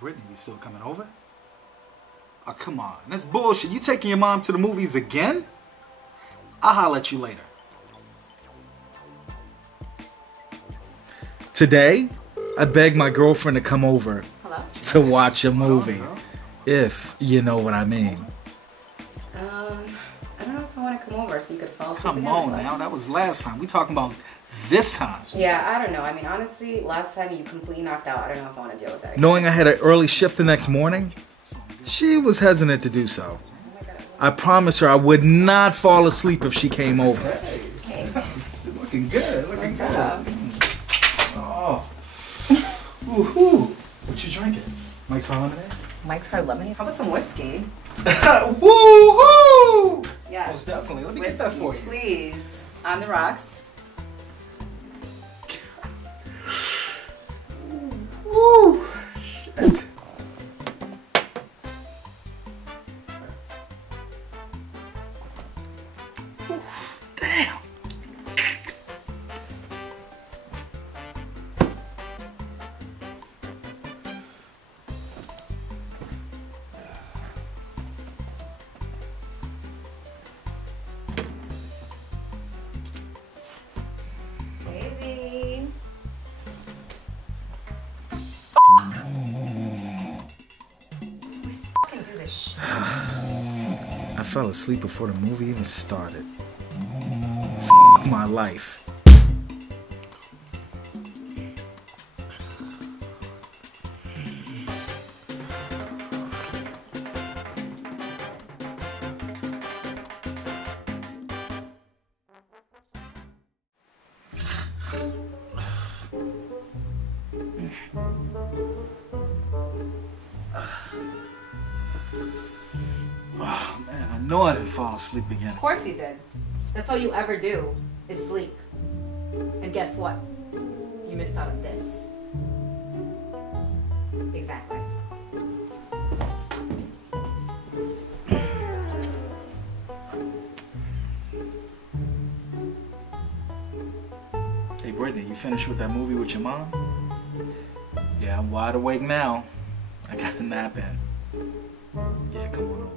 Brittany, you still coming over? Oh, come on. That's bullshit. You taking your mom to the movies again? I'll holler at you later. Today, I begged my girlfriend to come over to watch a movie. If you know what I mean. I don't know if I want to come over so you could fall asleep. Come on now, that was last time. We talking about this time. Yeah, I don't know. I mean, honestly, last time you completely knocked out. I don't know if I want to deal with that again. Knowing I had an early shift the next morning, she was hesitant to do so. I promised her I would not fall asleep if she came over. Hey. Looking good, looking What's up? Oh. Woohoo. What you drinking? Mike's Hard Lemonade? Mike's Hard Lemonade? How about some whiskey? Woohoo! Yeah. Most definitely. Let me get that for you. Please. On the rocks. Woo! Shit. Damn. Baby. We fucking do this shit. I fell asleep before the movie even started. My life. Oh man, I know I didn't fall asleep again. Of course you did. That's all you ever do is sleep. And guess what? You missed out on this. Exactly. Hey Brittany, you finished with that movie with your mom? Yeah, I'm wide awake now. I got a nap in. Yeah, come on over.